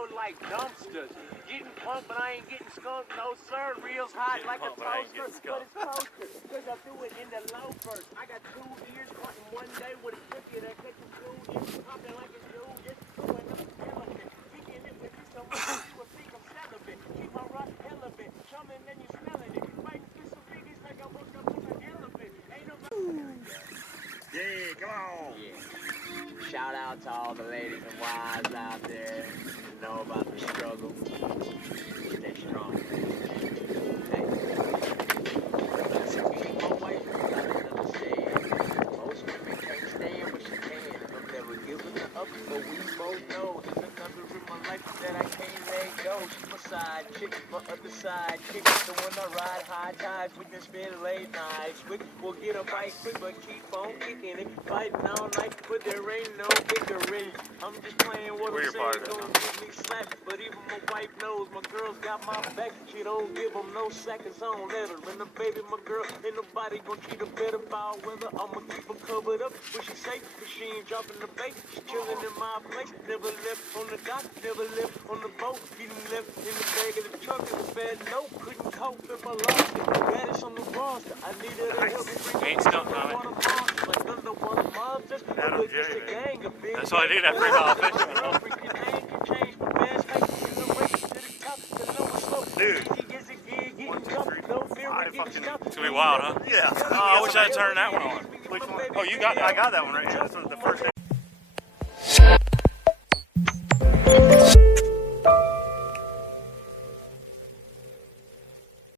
load like dumpsters. Getting punked, but I ain't getting skunked. No sir, reel's hot like a toaster, but it's kosher. Cause I do it in the loafers. I got 2 ears caught in one day with a cookie that catches 2 ears popping like a dude. Just doing up elephant. Kicking it with you so much you would think I'm celibate. Keep my rock relevant. Coming and you smelling it. Fighting for some biggies like I'm hooked up to an elephant. Ain't nobody. Yeah, come on. Yeah. Shout out to all the ladies and wives out there who know about the struggle. Stay strong. Hey. My wife got another saying. Most women can't stand what she can. I'm never giving her up, but we both know there's another in my life that I can't let go. She's my side chick, my other side chick. The one I ride high tides with and spend late nights with. We'll get a bite quick, but keep on kicking it. Fighting all night, but there ain't no victory. I'm just playing what I'm saying, don't give me slack. But even my wife knows my girl's got my back. She don't give them no seconds, I don't let her. And the baby, my girl, ain't nobody gonna treat her better foul weather. I'ma keep her covered up, what she say, but she ain't dropping the bait. She chilling in my place, never left on the dock, never left on the boat. Getting left in the bag of the truck in the bed, no, couldn't cope if I lost it. Baddest on the roster, I needed her to help me bring Ain't stuck on it. Adam J, man. That's all I did after all fishing. Dude. 1, 2, 3, 4, 5 fucking. It's gonna be wild, huh? Yeah. Oh, I wish I had turned that one on. Which one? Oh, you got? I got that one right here. That's the first.